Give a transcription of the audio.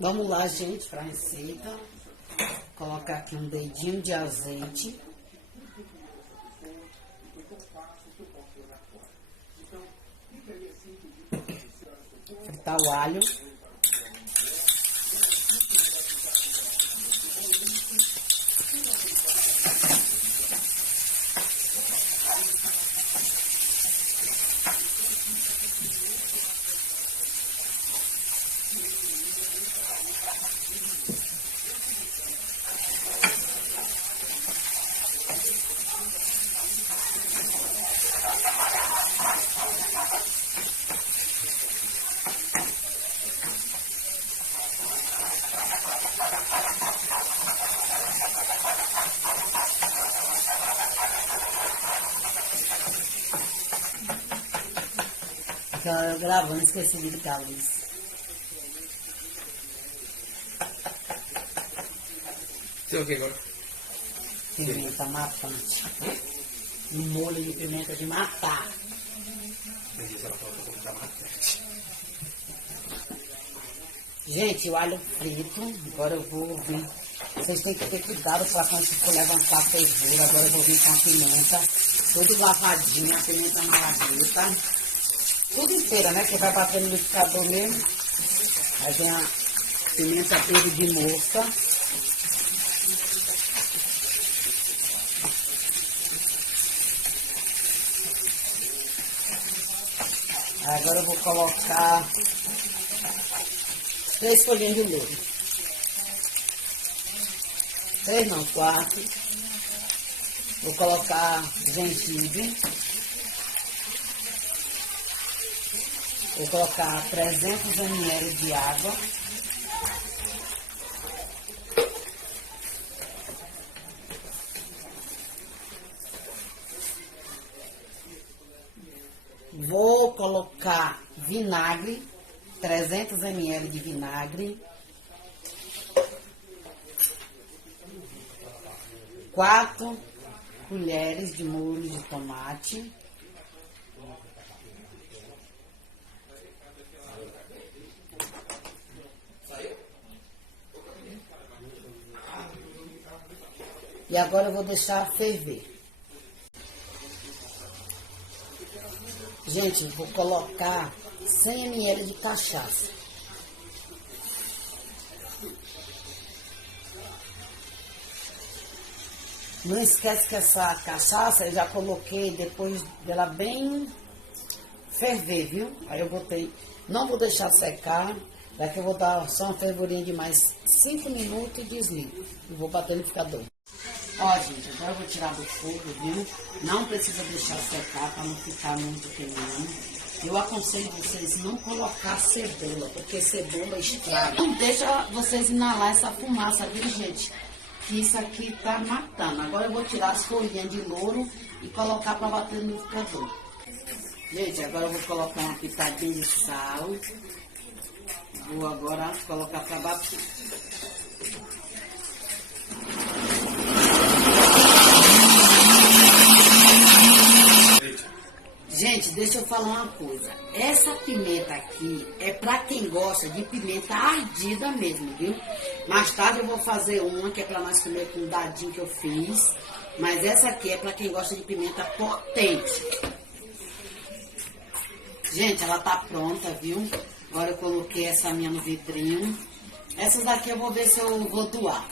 Vamos lá, gente, para a receita. Colocar aqui um dedinho de azeite. Fritar o alho. Eu gravando, esqueci de ligar a luz. Sei o que agora? Pimenta matante. Um molho de pimenta de matar. Gente, o alho frito. Agora eu vou vir. Vocês têm que ter cuidado para quando for levantar a fervura. Agora eu vou vir com a pimenta. Tudo lavadinha, a pimenta malagueta. Tudo inteira, né? Que vai bater no liquidificador mesmo. Aí vem a pimenta verde de moça. Agora eu vou colocar 3 folhinhas de louro. 3 não, 4. Vou colocar gengibre. Vou colocar 300 ml de água. Vou colocar vinagre, 300 ml de vinagre. 4 colheres de molho de tomate. E agora eu vou deixar ferver. Gente, vou colocar 100 ml de cachaça. Não esquece que essa cachaça eu já coloquei depois dela bem ferver, viu? Aí eu botei, não vou deixar secar, daqui eu vou dar só uma fervurinha de mais 5 minutos e desligo. E vou bater no liquidificador. Ó, gente, agora eu vou tirar do fogo, viu? Não precisa deixar secar para não ficar muito queimando. Eu aconselho vocês não colocar cebola, porque cebola estraga. Não deixa vocês inalar essa fumaça, viu, gente? Que isso aqui tá matando. Agora eu vou tirar as folhinhas de louro e colocar para bater no liquidificador. Gente, agora eu vou colocar uma pitadinha de sal. Vou agora colocar para bater. Gente, deixa eu falar uma coisa. Essa pimenta aqui é pra quem gosta de pimenta ardida mesmo, viu? Mais tarde eu vou fazer uma que é pra nós comer com o dadinho que eu fiz. Mas essa aqui é pra quem gosta de pimenta potente. Gente, ela tá pronta, viu? Agora eu coloquei essa minha no vidrinho. Essas daqui eu vou ver se eu vou doar.